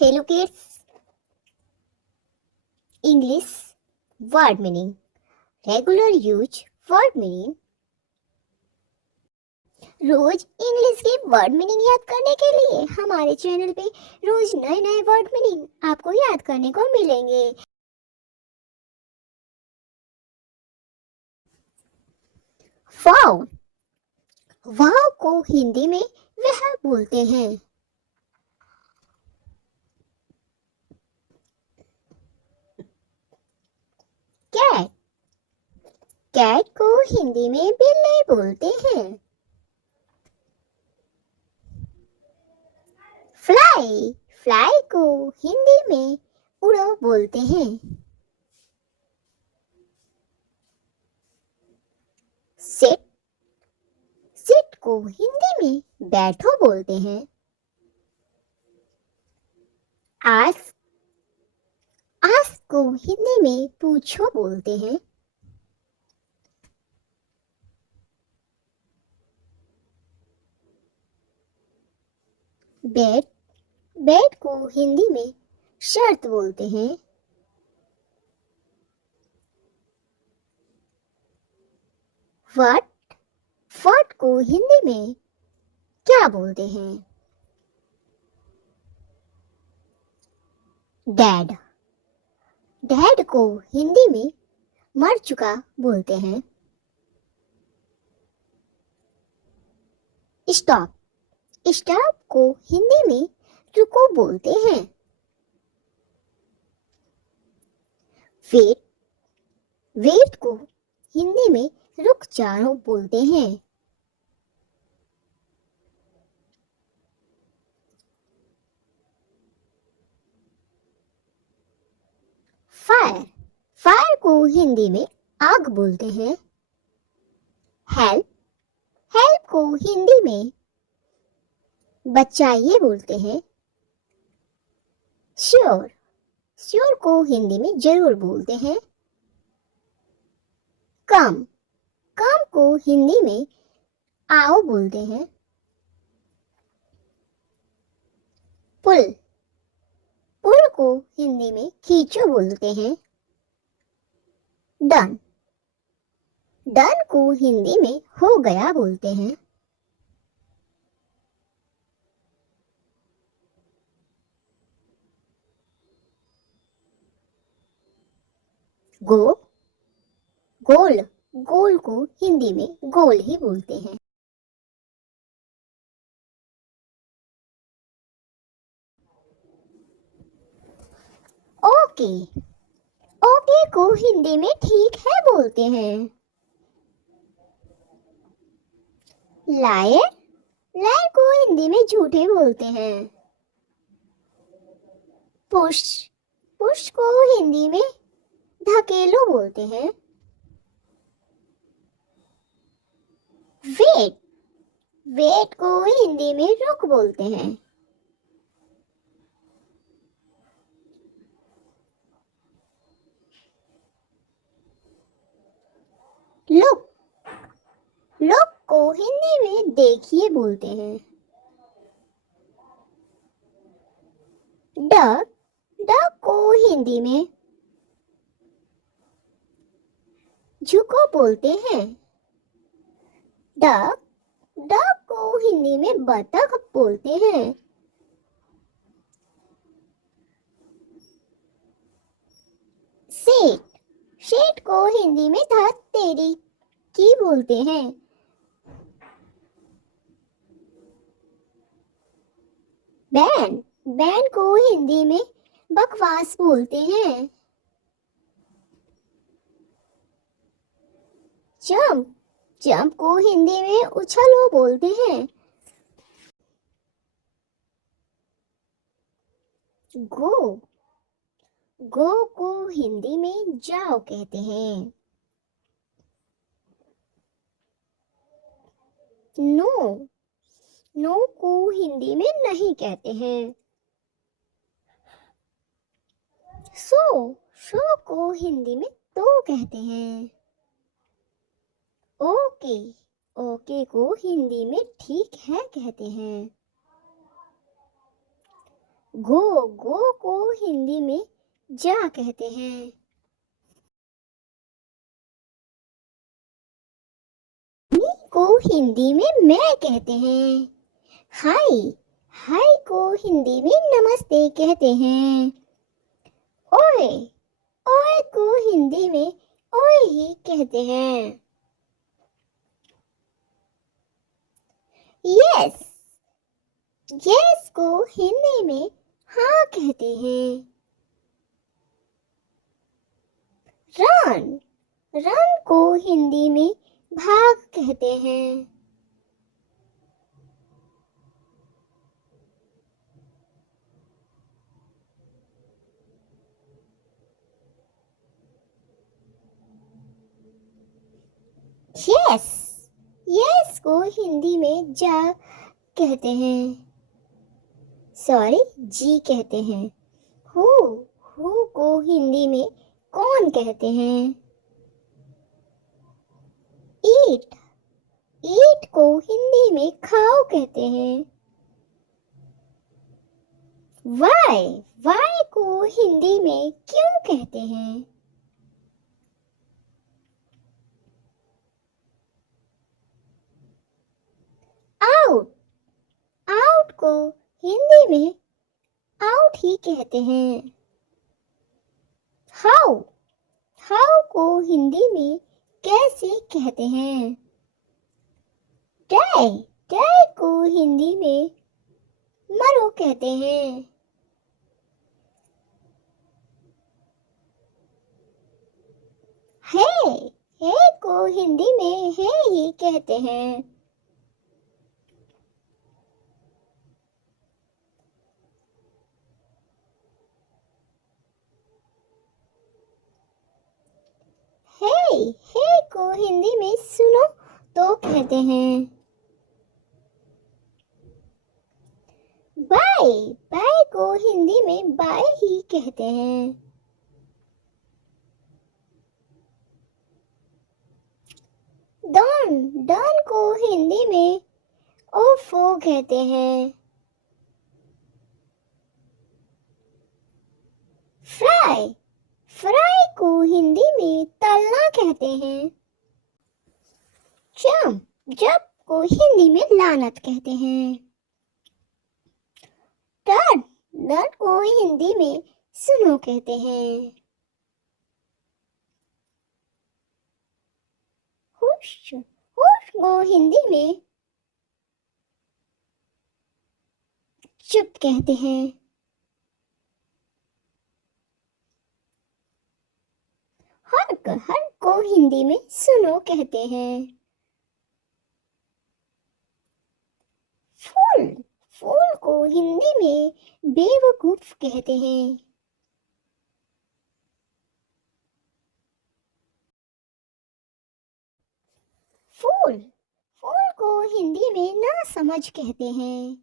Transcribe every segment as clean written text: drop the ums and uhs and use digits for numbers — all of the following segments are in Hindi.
Hello kids, English word meaning. Regular use word meaning. रोज इंग्लिश के वर्ड मीनिंग याद करने के लिए हमारे चैनल पे रोज नए नए वर्ड मीनिंग आपको याद करने को मिलेंगे। वाव, वाव को हिंदी में वह बोलते हैं। कैट, कैट को हिंदी में बिल्ली बोलते हैं। फ्लाई, फ्लाई को हिंदी में उड़ो बोलते हैं। सिट, सिट को हिंदी में बैठो बोलते हैं। आस्क, आस्क को हिंदी में पूछो बोलते हैं। बेड, बेड को हिंदी में शर्त बोलते हैं। व्हाट, व्हाट को हिंदी में क्या बोलते हैं। डैड, डैड को हिंदी में मर चुका बोलते हैं। स्टॉप, स्टॉप को हिंदी में रुको बोलते हैं। वेट, वेट को हिंदी में रुक जाओ बोलते हैं। फायर, फायर को हिंदी में आग बोलते हैं। हेल्प, हेल्प को हिंदी में बचाइए बोलते हैं। श्योर, श्योर को हिंदी में जरूर बोलते हैं। कम, कम को हिंदी में आओ बोलते हैं। पुल, पुल को हिंदी में खींचो बोलते हैं। डन, डन को हिंदी में हो गया बोलते हैं। गो, गोल, गोल को हिंदी में गोल ही बोलते हैं। ओके, ओके को हिंदी में ठीक है बोलते हैं। लायर, लायर को हिंदी में झूठे बोलते हैं। पुश, पुश को हिंदी में धकेलो बोलते हैं। वेट, वेट को हिंदी में रुक बोलते हैं। लुक, लुक को हिंदी में देखिए बोलते हैं। डक, डक को हिंदी में झुको बोलते हैं। डक, डक को हिंदी में बतख बोलते हैं। सेठ, सेठ को हिंदी में धत तेरी की बोलते हैं। बैन, बैन को हिंदी में बकवास बोलते हैं। जंप, जंप को हिंदी में उछलो बोलते हैं। गो, गो को हिंदी में जाओ कहते हैं। नो, नो को हिंदी में नहीं कहते हैं। सो, सो को हिंदी में तो कहते हैं। ओके, ओके को हिंदी में ठीक है कहते हैं। गो को हिंदी में जा कहते हैं। मी को हिंदी में मैं कहते हैं। हाय हाय को हिंदी में नमस्ते कहते हैं। ओए ओए को हिंदी में ओए ही कहते हैं। यस यस को हिंदी में हाँ कहते हैं। रन रन को हिंदी में भाग कहते हैं। यस यस को हिंदी में जा कहते हैं। सॉरी जी कहते हैं। हु को हिंदी में कौन कहते हैं। ईट ईट को हिंदी में खाओ कहते हैं। वाई को हिंदी में क्यों कहते हैं। आउट आउट को हिंदी में आउट ही कहते हैं। हाउ हाउ को हिंदी में कैसे कहते हैं। डाई डाई को हिंदी में मरो कहते हैं। है को हिंदी में है ही कहते हैं। है को हिंदी में सुनो तो कहते हैं। बाय बाय को हिंदी में बाय ही कहते हैं। डॉन डॉन को हिंदी में ओफो कहते हैं। फ्राई फ्राई को हिंदी में तलना कहते हैं। जब को हिंदी में लानत कहते हैं। डर को हिंदी में सुनो कहते हैं। होश को हिंदी में चुप कहते हैं। हर को हिंदी में सुनो कहते हैं। फूल को हिंदी में बेवकूफ कहते हैं। फूल को हिंदी में ना समझ कहते हैं।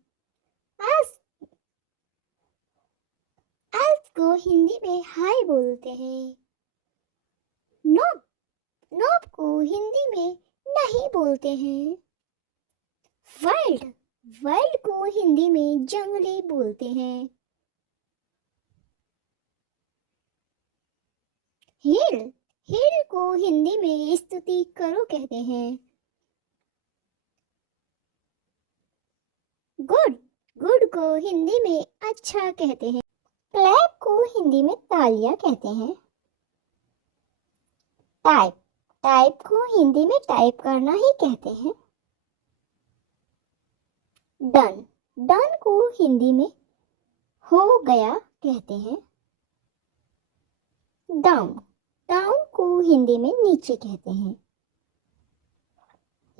आज को हिंदी में हाय बोलते हैं। नोब को हिंदी में नहीं बोलते हैं। वाइल्ड को हिंदी में जंगली बोलते हैं। हिल को हिंदी में स्तुति करो कहते हैं। गुड को हिंदी में अच्छा कहते हैं। क्लैप को हिंदी में तालियां कहते हैं। टाइप को हिंदी में टाइप करना ही कहते हैं। डन को हिंदी में हो गया कहते हैं। डाउन को हिंदी में नीचे कहते हैं।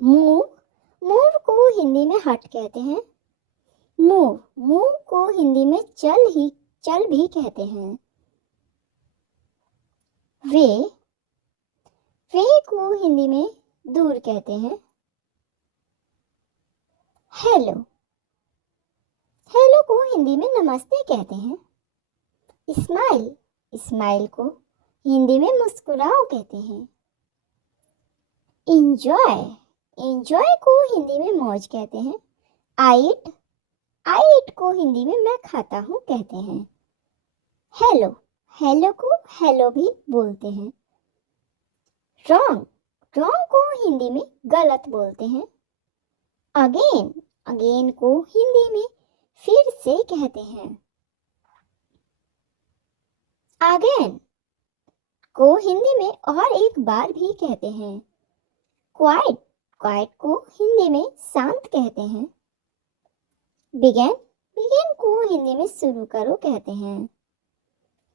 मूव को हिंदी में हट कहते हैं। मूव को हिंदी में चल भी कहते हैं। वे को हिंदी में दूर कहते हैं। हेलो को हिंदी में नमस्ते कहते हैं। स्माइल को हिंदी में मुस्कुराओ कहते हैं। इंजॉय को हिंदी में मौज कहते हैं। आई ईट को हिंदी में मैं खाता हूँ कहते हैं। हेलो, हेलो को हेलो भी बोलते हैं। रॉन्ग, रॉन्ग को हिंदी में गलत बोलते हैं। अगेन, अगेन को हिंदी में फिर से कहते हैं। अगेन को हिंदी में और एक बार भी कहते हैं। क्वाइट, क्वाइट को हिंदी में शांत कहते हैं। बिगेन, बिगेन को हिंदी में शुरू करो कहते हैं।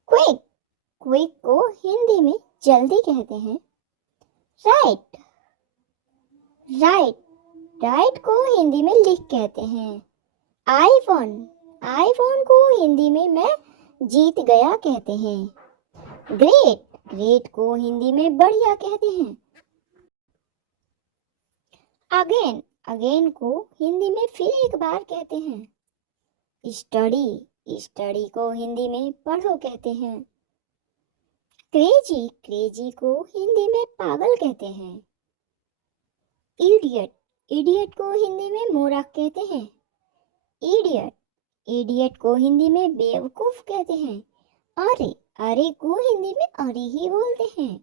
क्विक, क्विक को हिंदी में जल्दी कहते हैं। राइट, राइट, राइट को हिंदी में लिख कहते हैं। आईफोन, आईफोन को हिंदी में मैं जीत गया कहते हैं। ग्रेट, ग्रेट को हिंदी में बढ़िया कहते हैं। अगेन, अगेन को हिंदी में फिर एक बार कहते हैं। स्टडी, स्टडी को हिंदी में पढ़ो कहते हैं। क्रेजी, क्रेजी को हिंदी में पागल कहते हैं। इडियट, इडियट को हिंदी में मूर्ख कहते हैं। इडियट, इडियट को हिंदी में बेवकूफ कहते हैं। अरे, अरे को हिंदी में अरे ही बोलते हैं।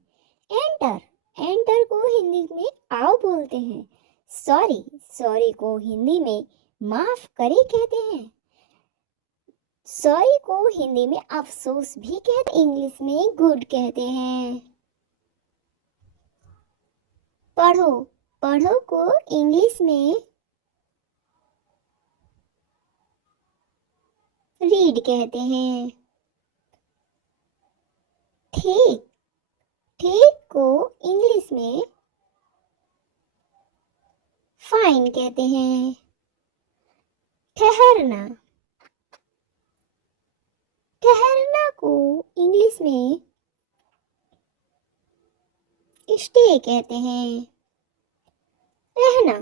एंटर, एंटर को हिंदी में आओ बोलते हैं। सॉरी, सॉरी को हिंदी में माफ करे कहते हैं। सॉरी को हिंदी में अफसोस भी कहते, इंग्लिश में गुड कहते हैं। पढ़ो, पढ़ो को इंग्लिश में रीड कहते हैं। ठीक, ठीक को इंग्लिश में फाइन कहते हैं। ठहरना, ठहरना को इंग्लिश में स्टे कहते हैं। रहना,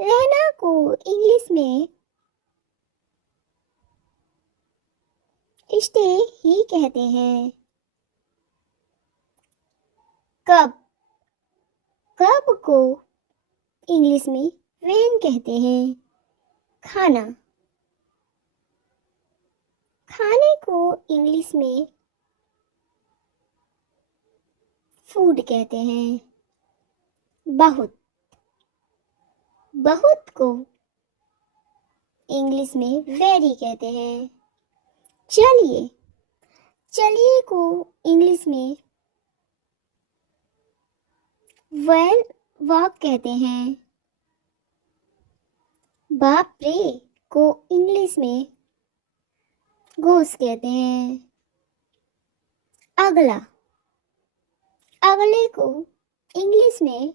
रहना को इंग्लिश में स्टे ही कहते हैं। कब, कब को इंग्लिश में व्हेन कहते हैं। खाना, खाने को इंग्लिश में फूड कहते हैं। बहुत, बहुत को इंग्लिश में वेरी कहते हैं। चलिए, चलिए को इंग्लिश में वेल वॉक कहते हैं। बाप रे को इंग्लिश में गोस कहते हैं। अगला, अगले को इंग्लिश में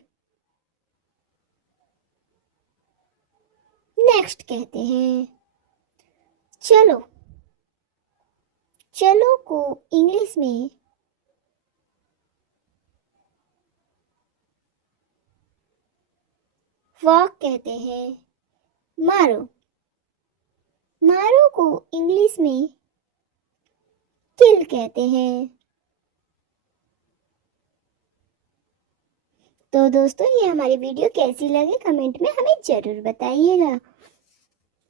नेक्स्ट कहते हैं। चलो, चलो को इंग्लिश में वॉक कहते हैं। मारो, मारो को इंग्लिश में किल कहते हैं। तो दोस्तों, ये हमारी वीडियो कैसी लगी कमेंट में हमें जरूर बताइएगा।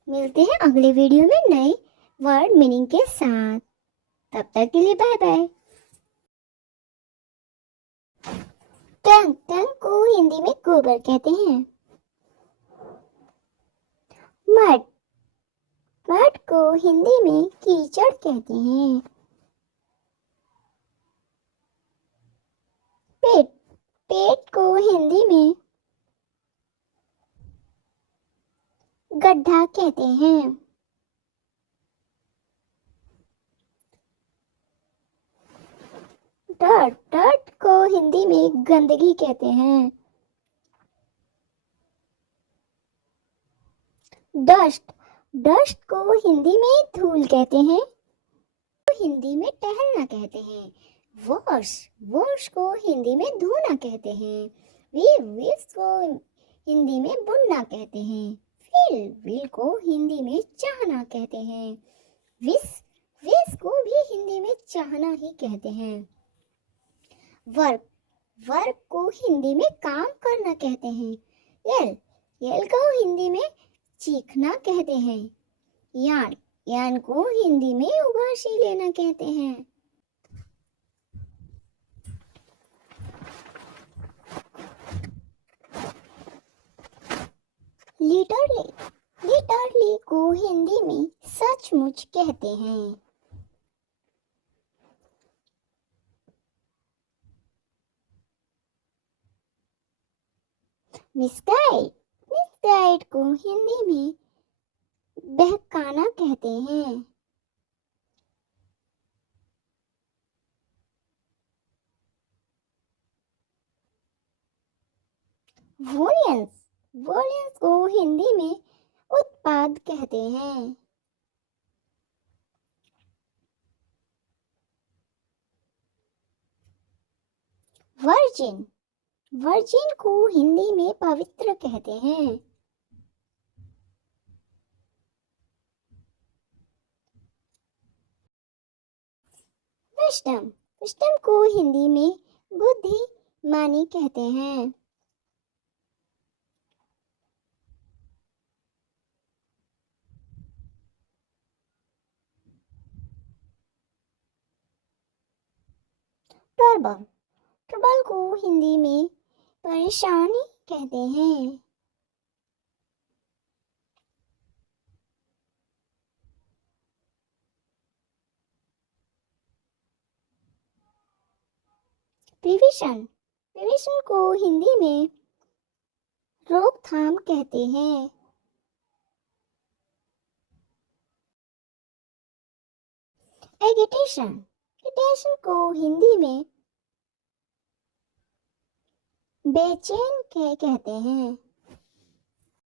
मिलते हैं अगले वीडियो में नए वर्ड मीनिंग के साथ। तब तक के लिए बाय बाय। टंग, टंग को हिंदी में गोबर कहते हैं। मड, मड को हिंदी में कीचड़ कहते हैं। पेट, पेट को हिंदी में गड्ढा कहते हैं। डर्ट, डर्ट को हिंदी में गंदगी कहते हैं। डस्ट, डस्ट को हिंदी में धूल कहते हैं। तो हिंदी में टहलना कहते हैं। वॉश, वॉश को हिंदी में धोना कहते हैं। वीव्स को हिंदी में बुनना कहते हैं। विल, विल को हिंदी में चाहना कहते हैं। विश, विश को भी हिंदी में चाहना ही कहते हैं। वर्क, वर्क को हिंदी में काम करना कहते हैं। यल, यल को हिंदी में चीखना कहते हैं। यान यान को हिंदी में उबासी लेना कहते हैं। लिटरली लिटरली को हिंदी में सचमुच कहते हैं। मिसगाइड मिसगाइड को हिंदी में बहकाना कहते हैं। वोलियंस वोलियंस को हिंदी में उत्पाद कहते हैं। वर्जिन वर्जिन को हिंदी में पवित्र कहते हैं। विस्डम विस्डम को हिंदी में बुद्धिमानी कहते हैं। ट्रबल ट्रबल को हिंदी में परेशानी कहते हैं। प्रिविशन प्रिविशन को हिंदी में रोकथाम कहते हैं। एगिटेशन एगिटेशन को हिंदी में बेचैन कहते हैं।